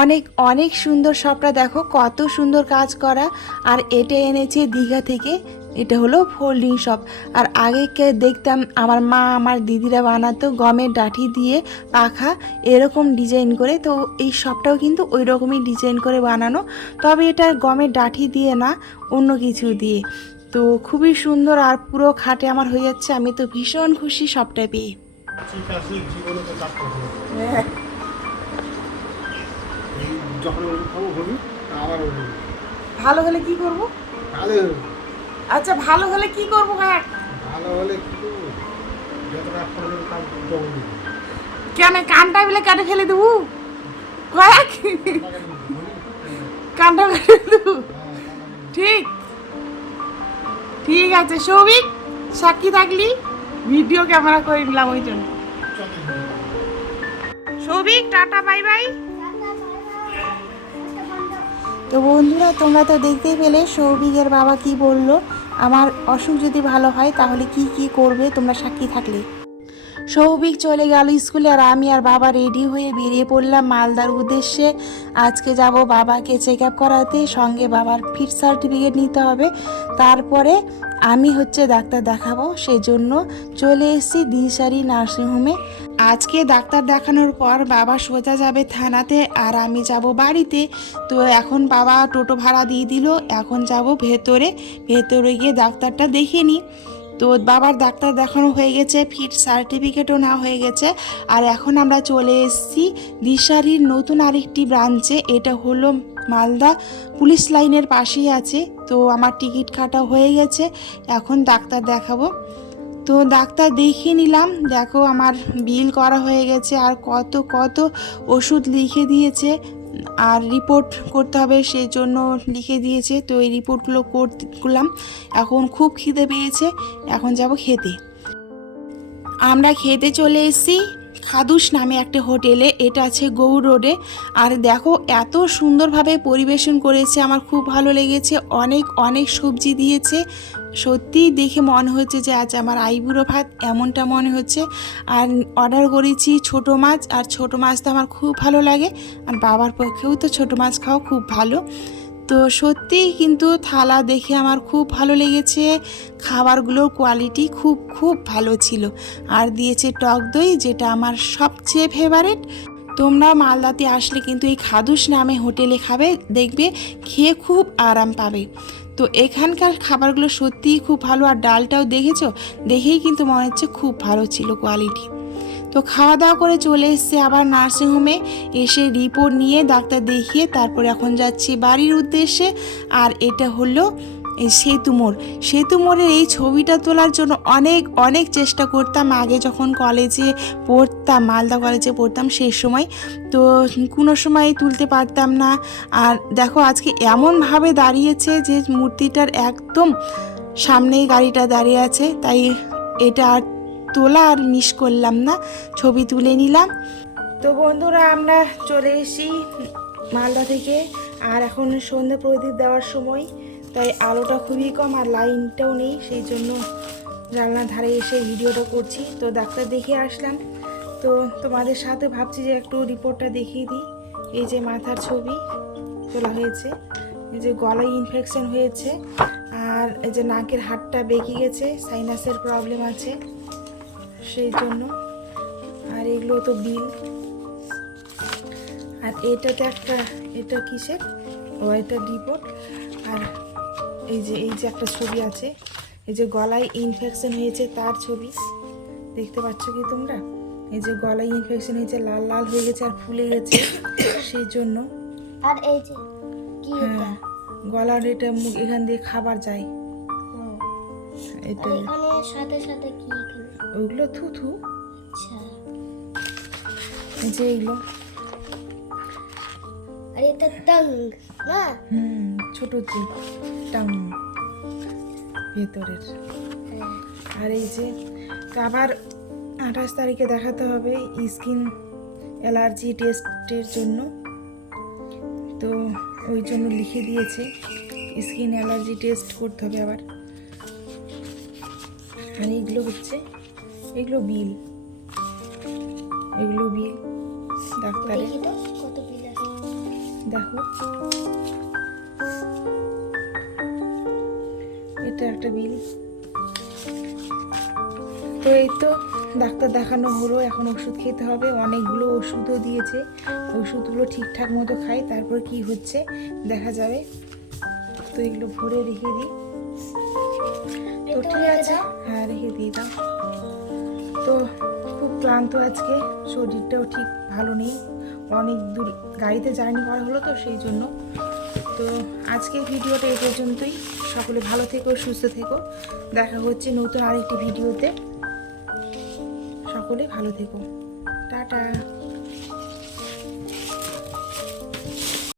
অনেক অনেক সুন্দর শপটা, দেখো কত সুন্দর কাজ করা। আর এটা এনেছে দীঘা থেকে। এটা হলো ফোল্ডিং শপ। আর আগে দেখতাম আমার মা আমার দিদিরা বানাতো গমের ডাঁটি দিয়ে পাখা এরকম ডিজাইন করে। তো এই শপটাও কিন্তু ওই রকমই ডিজাইন করে বানানো, তবে এটা গমের ডাঁটি দিয়ে না, অন্য কিছু দিয়ে। তো খুবই সুন্দর আর পুরো খাটে আমার হয়ে যাচ্ছে। আমি তো ভীষণ খুশি শপটা পেয়ে। হ্যাঁ, ভালো হলে কি করব? আচ্ছা, ভালো হলে কি করবো? হ্যাঁ, কেন কানটা বলে কাটে ফেলে দেবো? কয়েক কানটা কেটে দেবো? ঠিক ঠিক আছে সৌভিক, সাক্ষী থাকলি, ভিডিও ক্যামেরা করে নিলাম ওই জন্য। Souvik tata, bye bye. তো বন্ধুরা, তোমরা তো দেখতেই পেলে সৌভিকের বাবা কি বলল। আমার অসুখ যদি ভালো হয় তাহলে কি কি করবে, তোমরা সাক্ষী থাকলে। সৌভিক চলে গেল স্কুলে, আর আমি আর বাবা রেডি হয়ে বেরিয়ে পড়লাম মালদার উদ্দেশ্যে। আজকে যাব বাবাকে চেক আপ করাতে, সঙ্গে বাবার ফিট সার্টিফিকেট নিতে হবে। তারপরে আমি ডাক্তার দেখাবো, সেই জন্য চলে এসেছি দিশারি নার্সিংহোমে। আজকে ডাক্তার দেখানোর পর বাবা সোজা যাবে থানাতে, আর আমি যাব বাড়িতে। তো এখন বাবা টোটো ভাড়া দিয়ে দিল, এখন যাব ভেতরে গিয়ে ডাক্তারটা দেখে নিই। তো বাবার ডাক্তার দেখানো হয়ে গেছে, ফিট সার্টিফিকেটও নেওয়া হয়ে গেছে। আর এখন আমরা চলে এসেছি দিশারির নতুন আরেকটি ব্রাঞ্চে। এটা হলো মালদা পুলিশ লাইনের পাশেই আছে। তো আমার টিকিট কাটা হয়ে গেছে, এখন ডাক্তার দেখাবো। তো ডাক্তার দেখিয়ে নিলাম, দেখো আমার বিল করা হয়ে গেছে, আর কত কত ওষুধ লিখে দিয়েছে, আর রিপোর্ট করতে হবে সেই জন্য লিখে দিয়েছে। তো এই রিপোর্টগুলো করলাম। এখন খুব খিদে পেয়েছে, এখন যাব খেতে। আমরা খেতে চলে এসেছি খাদুস নামে একটা হোটেলে, এটা আছে গৌড় রোডে। আর দেখো এত সুন্দরভাবে পরিবেশন করেছে, আমার খুব ভালো লেগেছে। অনেক অনেক সবজি দিয়েছে, সত্যি দেখে মনে হচ্ছে যে আজ আমার আইবুড়ো ভাত, এমনটা মনে হচ্ছে। আর অর্ডার করেছি ছোট মাছ, আর ছোট মাছ তো আমার খুব ভালো লাগে, আর বাবার পক্ষেও তো ছোট মাছ খাওয়া খুব ভালো। তো সত্যিই কিন্তু থালা দেখে আমার খুব ভালো লেগেছে, খাবারগুলোর কোয়ালিটি খুব খুব ভালো ছিল। আর দিয়েছে টক দই, যেটা আমার সবচেয়ে ফেভারিট। তোমরা মালদাতে আসলে কিন্তু এই খাদুস নামে হোটেলে খাবে, দেখবে খেয়ে খুব আরাম পাবে। তো এখানকার খাবারগুলো সত্যিই খুব ভালো। আর ডালটাও দেখেছো, দেখেই কিন্তু মনে হচ্ছে খুব ভালো ছিল কোয়ালিটি। তো খাওয়া দাওয়া করে চলে এসেছে আবার নার্সিংহোমে, এসে রিপোর্ট নিয়ে ডাক্তার দেখিয়ে তারপরে এখন যাচ্ছি বাড়ির উদ্দেশ্যে। আর এটা হলো এই সেতু মোড়ের এই ছবিটা তোলার জন্য অনেক অনেক চেষ্টা করতাম আগে, যখন কলেজে পড়তাম, মালদা কলেজে পড়তাম সেই সময়। তো কোনো সময় তুলতে পারতাম না। আর দেখো আজকে এমনভাবে দাঁড়িয়েছে যে মূর্তিটার একদম সামনেই গাড়িটা দাঁড়িয়ে আছে, তাই এটা আর তোলা আর মিস করলাম না, ছবি তুলে নিলাম। তো বন্ধুরা, আমরা চলে এসেছি মালদা থেকে, আর এখন সন্ধ্যা প্রদীপ দেওয়ার সময়, তাই আলোটা খুবই কম আর লাইনটাও নেই, সেই জন্য জানলার ধারে এসে ভিডিওটা করছি। তো ডাক্তার দেখিয়ে আসলাম। তো তোমাদের সাথে ভাবছি যে একটু রিপোর্টটা দেখিয়ে দিই। এই যে মাথার ছবি তোলা হয়েছে, এই যে গলায় ইনফেকশন হয়েছে, আর এই যে নাকের হাড়টা বেঁকে গেছে, সাইনাসের প্রবলেম আছে সেই জন্য। আর এগুলো তো বিল। আর এটাতে এটা কিসের, এটা রিপোর্ট। আর এই যে একটা ছবি আছে, এই যে গলায় ইনফেকশন হয়েছে তার ছবি, দেখতে পাচ্ছ কি তোমরা? এই যে গলায় ইনফেকশন হয়েছে, লাল লাল হয়ে গেছে আর ফুলে গেছে সেই জন্য। আর এই যে কি এটা, গলার এটা মুখ এখান দিয়ে খাবার যায়, এটা এখানে সাথে সাথে কি এখানে, ওগুলো থুথু। আচ্ছা, এই যে এইগুলো, আর এটা টাং না, ছোট যে টাং ভেতরের। আর এই যে আবার 28 তারিখে দেখাতে হবে স্কিন অ্যালার্জি টেস্টের জন্য। তো ওই জন্য লিখে দিয়েছে স্কিন অ্যালার্জি টেস্ট করতে হবে আবার। আর এগুলো এগুলো বিল, ডাক্তারের। দেখি তো কত বিল আছে। দেখো, এটা একটা বিল। তো এই তো ডাক্তার দেখানো হলো, এখন ওষুধ খেতে হবে। অনেকগুলো ওষুধও দিয়েছে, ওষুধগুলো ঠিকঠাক মতো খাই, তারপর কি হচ্ছে দেখা যাবে। তো এগুলো ভরে রেখে দিই। তো ঠিক আছে, হ্যাঁ রেখে দিই দাও। তো খুব ক্লান্ত আজকে, শরীরটাও ঠিক ভালো নেই, অনেক দূর গাড়িতে জার্নি করা হলো তো সেই জন্য। তো আজকের ভিডিওটা এই পর্যন্তই। সকলে ভালো থেকো, সুস্থ থেকো। দেখা হচ্ছে নতুন আরেকটি ভিডিওতে। সকলে ভালো থেকো, টাটা।